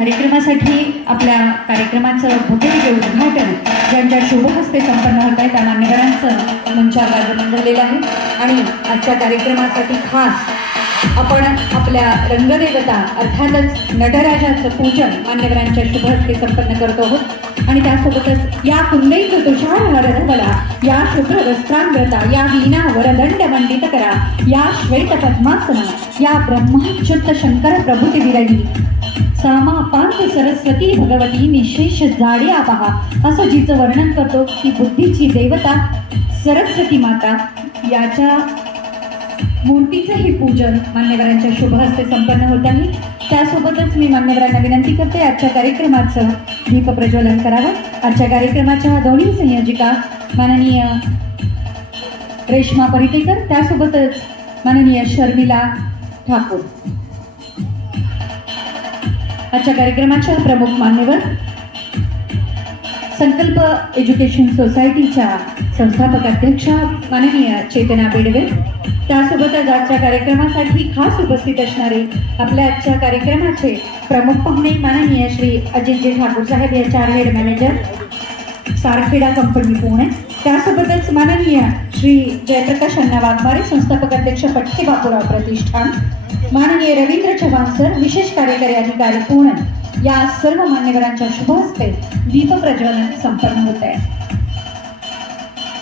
कार्यक्रमासाठी आपल्या कार्यक्रमाचं भव्य उद्घाटन ज्यांच्या शुभहस्ते संपन्न होत आहे त्या मान्यवरांचं मंचावर आगमन झालेलं आहे. आणि आजच्या कार्यक्रमासाठी खास आपण आपल्या रंगदेवता अर्थातच नटराजाचं पूजन मान्यवरांच्या शुभहस्ते संपन्न करतो आहोत. आणि त्यासोबतच या कुंडईचं तुषार हरधवला या शुभ्र वस्त्रांगता या वीणा वरदंड मंडित करा या श्वेत पद्मासना या ब्रह्माच्युत शंकर प्रभूती विरणी सामा पार्थ सरस्वती भगवती निशेष जाड्या पहा असं जिचं वर्णन करतो की बुद्धीची देवता सरस्वती माता याच्या मूर्तीचंही पूजन मान्यवरांच्या शुभ हस्ते संपन्न होत आहे. त्यासोबतच मी मान्यवरांना विनंती करते आजच्या कार्यक्रमाचं दीप प्रज्वलन करावं. आजच्या कार्यक्रमाच्या दोन्ही संयोजिका माननीय रेश्मा परिटेकर त्यासोबतच माननीय शर्मिला ठाकूर. आजच्या कार्यक्रमाच्या प्रमुख मान्यवर संकल्प एज्युकेशन सोसायटीच्या संस्थापक अध्यक्षा माननीय चेतना बेडवे. त्यासोबतच आजच्या कार्यक्रमासाठी खास उपस्थित असणारे आपल्या आजच्या कार्यक्रमाचे प्रमुख पाहुणे माननीय श्री अजितजी ठाकूर साहेब या चार head manager Sarkheda company Pune. त्यासोबतच माननीय श्री जयप्रकाश अण्णा वाघमारे संस्थापक अध्यक्ष पटके बापूराव प्रतिष्ठान. माननीय रवींद्र चव्हाण सर विशेष कार्यकारी अधिकारी पूर्ण या सर्व मान्यवरांच्या शुभ हस्ते दीपप्रज्वलन संपन्न होत आहे.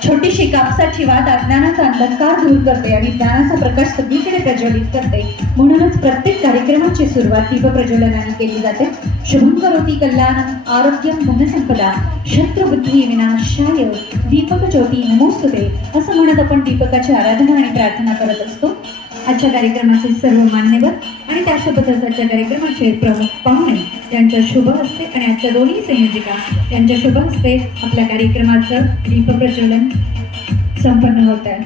छोटीशी कापसाची वाद अज्ञानाचा अंधकार दूर करते आणि ज्ञानाचा प्रकाश सगळीकडे प्रज्वलित करते? म्हणूनच प्रत्येक कार्यक्रमाची सुरुवात दीप प्रज्वलनाने केली जाते. शुभं करोती कल्याण आरोग्यम धनसंपदा शत्रुबुद्धी विनाशाय दीपक ज्योती नमोस्तुते असं म्हणत आपण दीपकाची आराधना आणि प्रार्थना करत असतो. आजच्या कार्यक्रमाचे सर्व मान्यवर आणि त्यासोबतच आजच्या कार्यक्रमाचे प्रमुख पाहुणे यांच्या शुभ हस्ते आणि आजच्या दोन्ही संयोजिका यांच्या शुभ हस्ते आपल्या कार्यक्रमाचं दीपप्रज्वलन संपन्न होत आहे.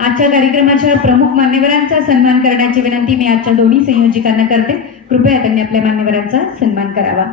आजच्या कार्यक्रमाच्या प्रमुख मान्यवरांचा सन्मान करण्याची विनंती मी आजच्या दोन्ही संयोजिकांना करते. कृपया त्यांनी आपल्या मान्यवरांचा सन्मान करावा.